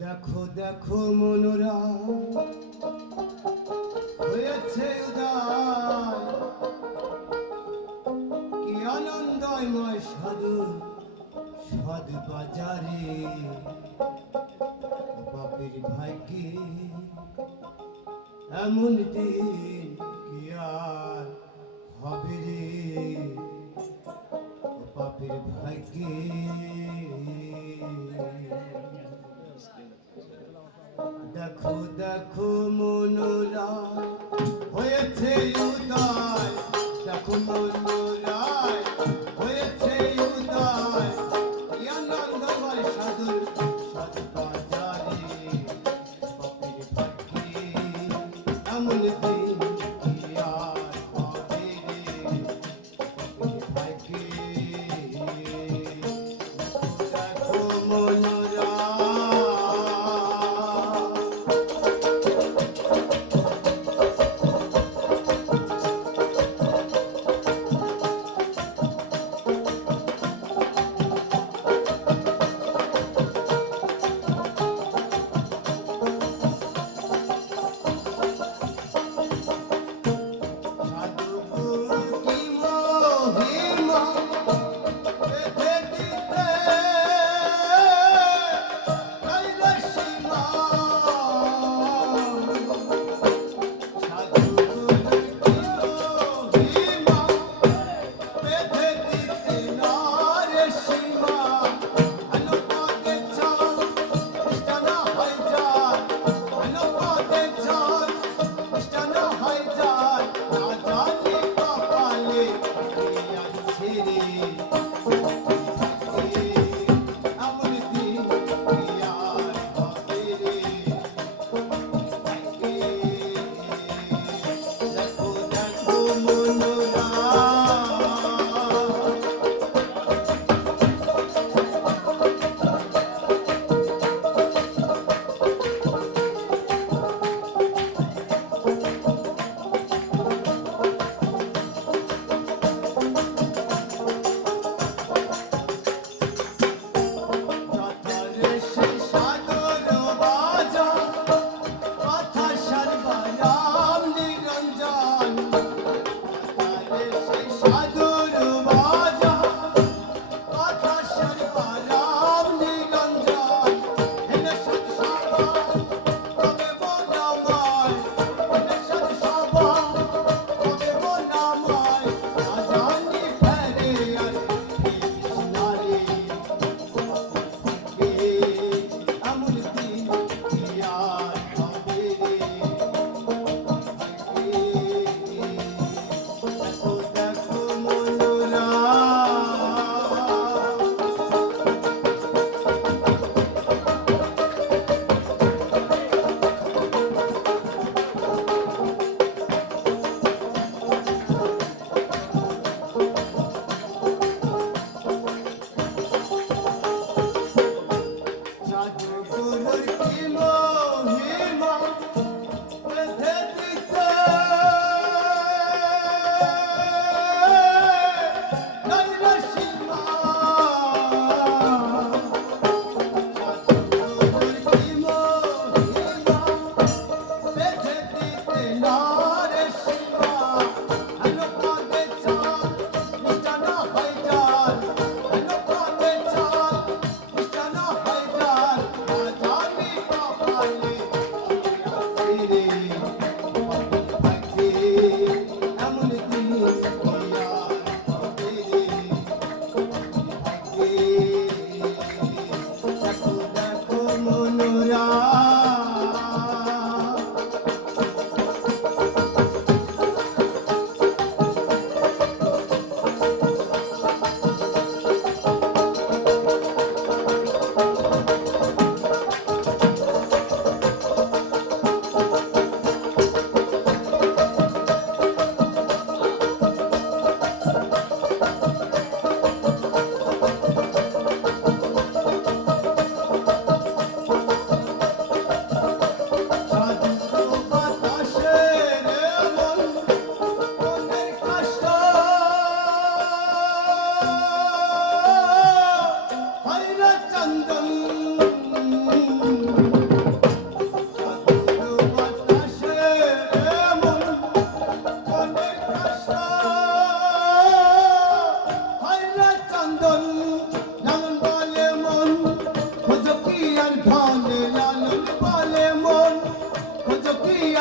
দেখো দেখো মনোরা, হয়েছে উদয়। কি আনন্দময় সাধু সাধু বাজারে। বাপের ভাইকে এমন দিন কি আর মনোরা হয়েছে উদয়। দেখো মনোরায়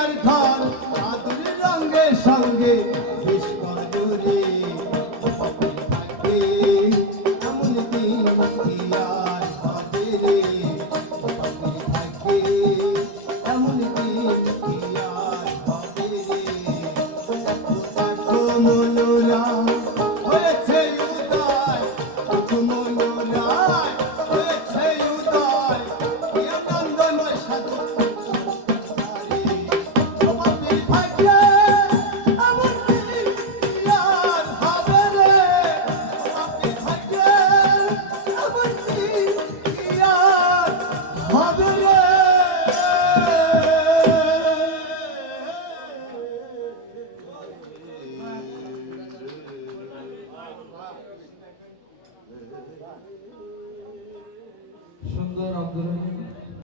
কি আর হবে রে দেখো মনোরা হয়েছে উদয় দেখো